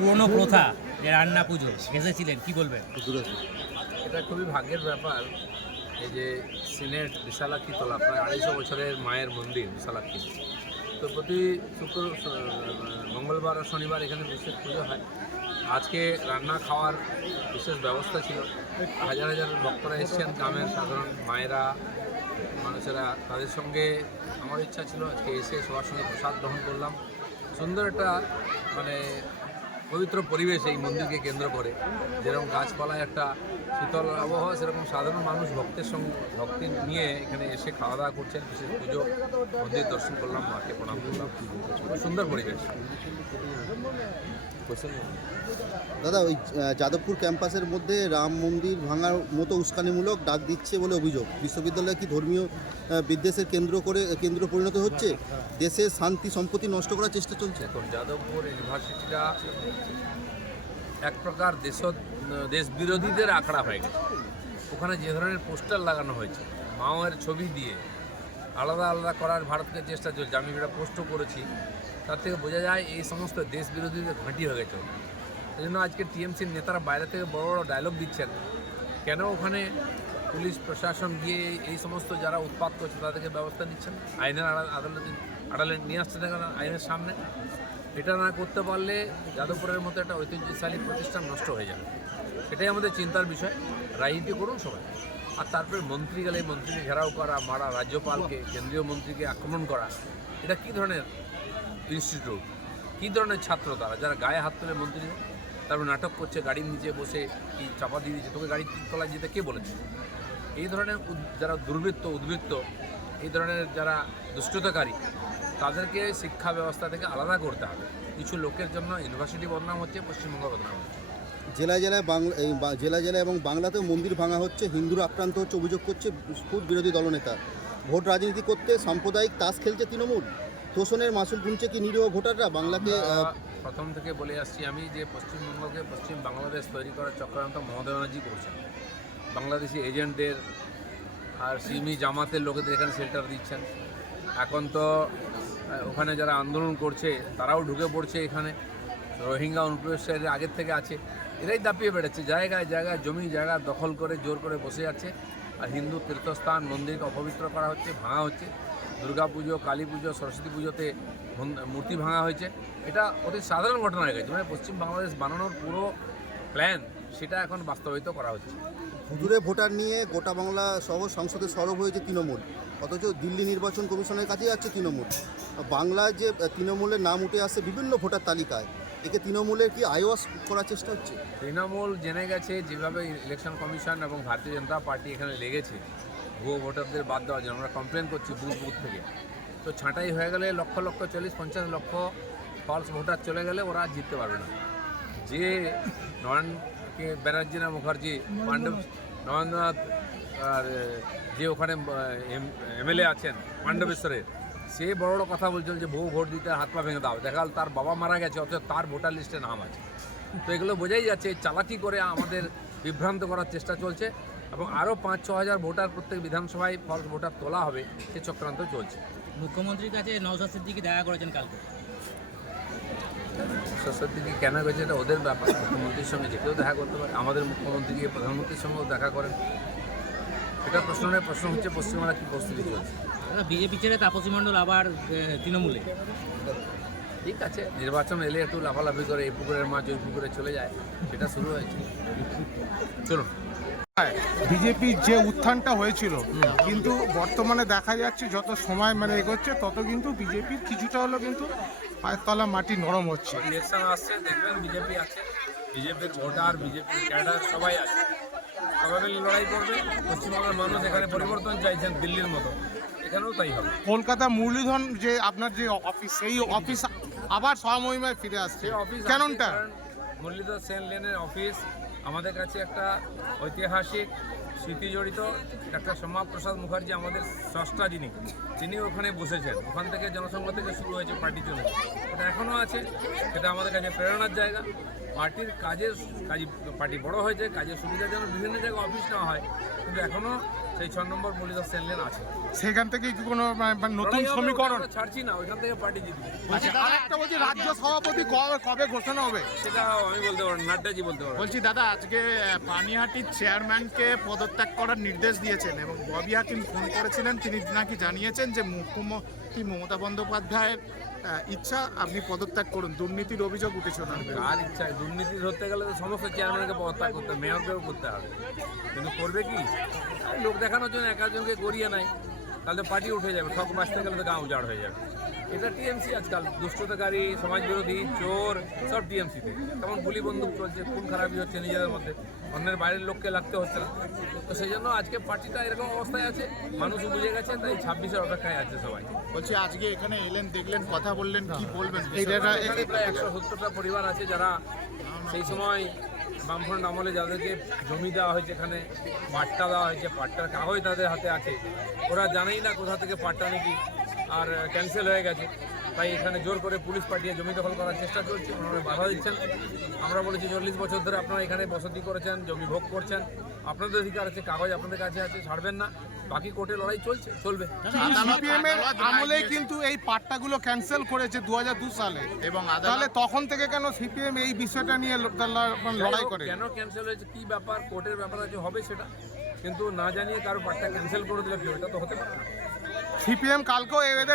পুরনো প্রথা যে রান্না পুজো এসেছিলেন, কি বলবেন? এটা খুবই ভাগ্যের ব্যাপার। এই যে সিনেট বিশালাক্ষী তোলা, প্রায় 250 বছরের মায়ের মন্দির বিশালাক্ষী, তো প্রতি মঙ্গলবার ও শনিবার এখানে বিশেষ পুজো হয়। আজকে রান্না খাওয়ার বিশেষ ব্যবস্থা ছিল। হাজার হাজার ভক্তরা এসেছেন, গ্রামের সাধারণ মায়েরা, মানুষেরা, তাদের সঙ্গে আমার ইচ্ছা ছিল আজকে এসে সবার সঙ্গে প্রসাদ গ্রহণ করলাম। সুন্দর একটা মানে পবিত্র পরিবেশ এই মন্দিরকে কেন্দ্র করে, যেরকম গাছপালায় একটা শীতল আবহাওয়া, সেরকম সাধারণ মানুষ ভক্তের সঙ্গে ভক্তি নিয়ে এখানে এসে খাওয়া দাওয়া করছেন। বিশেষ পুজো, মন্দির দর্শন করলাম, মাকে প্রণাম করলাম। খুব সুন্দর পরিবেশ। দাদা, ওই যাদবপুর ক্যাম্পাসের মধ্যে রাম মন্দির ভাঙার মতো উস্কানিমূলক ডাক দিচ্ছে বলে অভিযোগ। বিশ্ববিদ্যালয় কি ধর্মীয় বিদ্বেষের কেন্দ্র পরিণত হচ্ছে? দেশের শান্তি সম্পত্তি নষ্ট করার চেষ্টা চলছে। এখন যাদবপুর ইউনিভার্সিটিটা এক প্রকার দেশ বিরোধীদের আখড়া হয়ে গেছে। ওখানে যে ধরনের পোস্টার লাগানো হয়েছে মাওয়ের ছবি দিয়ে আলাদা আলাদা করার ভারতের চেষ্টা চলছে, আমি যেটা পোস্টও করেছি, তার থেকে বোঝা যায় এই সমস্ত দেশ বিরোধীদের ঘাঁটি হয়ে গেছে। সেই জন্য আজকে টিএমসির নেতারা বাইরে থেকে বড় বড় ডায়লগ দিচ্ছেন। কেন ওখানে পুলিশ প্রশাসন গিয়ে এই সমস্ত যারা উৎপাত করছে তাদেরকে ব্যবস্থা নিচ্ছেন, আইনের আড়ালে নিয়ে আসছে না কেন আইনের সামনে? এটা না করতে পারলে যাদবপুরের মতো একটা ঐতিহ্যশালী প্রতিষ্ঠান নষ্ট হয়ে যাবে। সেটাই আমাদের চিন্তার বিষয়। রাজনীতি করুন সবাই, আর তারপরে মন্ত্রী গেলে মন্ত্রীকে ঘেরাও করা, মারা, রাজ্যপালকে, কেন্দ্রীয় মন্ত্রীকে আক্রমণ করা, এটা কী ধরনের ইনস্টিটিউট, কী ধরনের ছাত্র তারা, যারা গায়ে হাত তুলে মন্ত্রী, তারপর নাটক করছে, গাড়ির নিচে বসে কি চাপা দিয়ে দিচ্ছে, তোকে গাড়ির তলায় যেতে কে বলেছে? এই ধরনের যারা উদ্বৃত্ত, এই ধরনের যারা দুষ্টতাকারী, তাদেরকে শিক্ষা ব্যবস্থা থেকে আলাদা করতে হবে। কিছু লোকের জন্য ইউনিভার্সিটি বদনাম হচ্ছে, পশ্চিমবঙ্গ বদনাম হচ্ছে। জেলায় জেলায় এবং বাংলাতেও মন্দির ভাঙা হচ্ছে, হিন্দুরা আক্রান্ত হচ্ছে, অভিযোগ করছে খুব বিরোধী দলনেতা। ভোট রাজনীতি করতে সাম্প্রদায়িক তাস খেলছে তৃণমূল। তোষণের মাসুল গুনছে কি নিরীহ ভোটাররা? বাংলাকে প্রথম থেকে বলে আসছি আমি যে পশ্চিমবঙ্গকে পশ্চিম বাংলাদেশ তৈরি করার চক্রান্ত মমতা ব্যানার্জি করছেন। বাংলাদেশি এজেন্টদের আর সিমি জামাতের লোকেদের এখানে শেল্টার দিচ্ছেন। এখন তো ওখানে যারা আন্দোলন করছে তারাও ঢুকে পড়ছে এখানে। রোহিঙ্গা অনুপ্রবেশকারীরা আগের থেকে আছে, এরাই দাপিয়ে বেড়াচ্ছে, জায়গায় জায়গায় জমি জায়গা দখল করে জোর করে বসে যাচ্ছে। আর হিন্দু তীর্থস্থান মন্দিরকে অপবিত্র করা হচ্ছে, ভাঙা হচ্ছে। দুর্গা পুজো, কালী পুজো, সরস্বতী পুজোতে মূর্তি ভাঙা হয়েছে। এটা অতি সাধারণ ঘটনা হয়ে গেছে। মানে পশ্চিম বাংলাদেশ বানানোর পুরো প্ল্যান সেটা এখন বাস্তবায়িত করা হচ্ছে। হুজুরে ভোটার নিয়ে গোটা বাংলা সহ সংসদে সরব হয়েছে তৃণমূল, অথচ দিল্লি নির্বাচন কমিশনের কাছে যাচ্ছে তৃণমূল। বাংলায় যে তৃণমূলের নাম উঠে আসছে বিভিন্ন ভোটার তালিকায়, একে তৃণমূলের কি আইওয়াস করার চেষ্টা হচ্ছে? তৃণমূল জেনে গেছে যেভাবে ইলেকশন কমিশন এবং ভারতীয় জনতা পার্টি এখানে লেগেছে ভুয়ো ভোটারদের বাদ দেওয়ার জন্য, আমরা কমপ্লেন করছি বুথ থেকে। তো ছাঁটাই হয়ে গেলে লক্ষ লক্ষ 40-50 লক্ষ ফলস ভোটার চলে গেলে ওরা জিততে পারবে না। যে ব্যানার্জি না মুখার্জি, নরেন্দ্রনাথ, আর যে ওখানে এমএলএ আছেন পাণ্ডবেশ্বরের, সে বড় বড় কথা বলছিল যে বহু ভোট দিতে হাত পা ভেঙে দাও। দেখাল তার বাবা মারা গেছে, অথচ তার ভোটার লিস্টে নাম আছে। তো এগুলো বোঝাই যাচ্ছে চালাকি করে আমাদের বিভ্রান্ত করার চেষ্টা চলছে, এবং আরও 5-6 হাজার ভোটার প্রত্যেক বিধানসভায় ফলস ভোটার তোলা হবে, সে চক্রান্ত চলছে। মুখ্যমন্ত্রীর কাছে নওশাদ সিদ্দিকী দেখা করেছেন কালকে। সরস্বতীকে কেন গেছে এটা ওদের ব্যাপার। মুখ্যমন্ত্রীর সঙ্গে যে কেউ দেখা করতে পারে। আমাদের মুখ্যমন্ত্রী গিয়ে প্রধানমন্ত্রীর সঙ্গেও দেখা করেন। এটা প্রশ্ন হচ্ছে পশ্চিমবাংলা কী পরিস্থিতি চলছে। বিজেপি ছেড়ে তাপসী মণ্ডল আবার তৃণমূলে। ঠিক আছে, নির্বাচন এলে একটু লাফালাফি করে এই পুকুরের মাছ ওই পুকুরে চলে যায়, সেটা শুরু হয়েছে। চলুন। বিজেপির যে উত্থানটা হয়েছিল, কিন্তু বর্তমানে দেখা যাচ্ছে যত সময় এগোচ্ছে তত কিন্তু বিজেপির কিছুটা হলো কিন্তু পায়ের তলা মাটি নরম হচ্ছে। ইলেকশন আসছে, দেখবেন বিজেপি আছে, বিজেপির ভোটার, বিজেপির ক্যাডার সবাই আছে, সবাই মিলে লড়াই করবে। পশ্চিমবঙ্গের মানুষ এখানে পরিবর্তন চাইছেন, দিল্লির মতো, এখানেও তাই হবে। কলকাতা মুরলীধন যে আপনার যে অফিস, সেই অফিস আবার স্বমহিমায় ফিরে আসছে, কেনটা? মুরলীধর সেন লেনের অফিস আমাদের কাছে একটা ঐতিহাসিক স্মৃতি জড়িত। ডাক্তার শ্যামাপ্রসাদ মুখার্জি আমাদের স্রষ্টা, যিনি ওখানে বসেছেন। ওখান থেকে জনসংঘ থেকে শুরু হয়েছে পার্টি চলে, ওটা এখনও আছে। সেটা আমাদের কাছে প্রেরণার জায়গা। পার্টির পার্টি বড় হয়েছে, কাজের সুবিধার জন্য বিভিন্ন জায়গায় অফিস নেওয়া হয়, কিন্তু এখনও সেই 6 নম্বর মুরলীধর সেন লেন আছে। সেখান থেকে কি কোনো মানে নতুন লড়াই হবে, সমীকরণ? ওটা আমরা ছাড়ছি না, ওইখান থেকে পার্টি জিতবে। আচ্ছা, আরেকটা বলছি, রাজ্য সভাপতি কবে ঘোষণা হবে? সেটা আমি বলতে পারবো না, নাড্ডাজি বলতে পারবো। বলছি দাদা, আজকে পানিহাটির চেয়ারম্যানকে পদত্যাগ করার নির্দেশ দিয়েছেন এবং ববি হাকিম ফোন করেছিলেন, তিনি নাকি জানিয়েছেন যে মুখ্যমন্ত্রী মমতা বন্দ্যোপাধ্যায়ের ইচ্ছা আপনি পদত্যাগ করুন, দুর্নীতির অভিযোগ উঠেছে ওনার বিরুদ্ধে। আর ইচ্ছা, দুর্নীতি ধরতে গেলে তো সমস্ত চেয়ারম্যানকে পদত্যাগ করতে হবে, মেয়রকেও করতে হবে, কিন্তু করবে কি? লোক দেখানোর জন্য একজনকে গড়িয়ে নাই, তাহলে পার্টি উঠে যাবে, সব বাঁচতে গেলে তো গাঁ উজাড় হয়ে যাবে। এটা টিএমসি আজকাল, দুষ্টতাকারী, সমাজ বিরোধী, চোর, সব টিএমসিতে। তেমন গুলি বন্দুক চলছে, খুন খারাপি হচ্ছে নিজেদের মধ্যে, অন্যের বাইরের লোককে লাগতে হচ্ছে না। তো সেই জন্য আজকে পার্টিটা এরকম অবস্থায় আছে, মানুষও বুঝে গেছে, তাই 26-এর অপেক্ষায় আছে সবাই। বলছি আজকে এখানে এলেন, দেখলেন, কথা বললেন, কি বলবেন? এখানে প্রায় 170টা পরিবার আছে যারা সেই সময় বামফ্রন্ট আমলে যাদেরকে জমি দেওয়া হয়েছে, এখানে পাট্টা দেওয়া হয়েছে, পাট্টার কাগজ তাদের হাতে আছে, ওরা জানেই না কোথা থেকে পাট্টা নাকি আর ক্যান্সেল হয়ে গেছে। তাই এখানে জোর করে পুলিশ পাঠিয়ে জমি দখল করার চেষ্টা চলছে, ওনারা বাধা দিচ্ছেন। আমরা বলেছি 40 বছর ধরে আপনারা এখানে বসতি করেছেন, জমি ভোগ করছেন, আপনাদের অধিকার আছে, কাগজ আপনাদের কাছে আছে, ছাড়বেন না। বাকি কোর্টে লড়াই চলবে। সিপিএম এর আমলে কিন্তু এই পাট্টাগুলো ক্যান্সেল করেছে 2002 সালে, এবং তাহলে তখন থেকে কেন সিপিএম এই বিষয়টা নিয়ে লড়াই করে? কেন ক্যান্সেল হয়েছে, কি ব্যাপার, কোর্টের ব্যাপার আছে, হবে সেটা, কিন্তু না জানিয়ে কারো পাট্টা ক্যান্সেল করে দিলে কি, এটা তো হতে পারে না। সিপিএম কালকেও এদের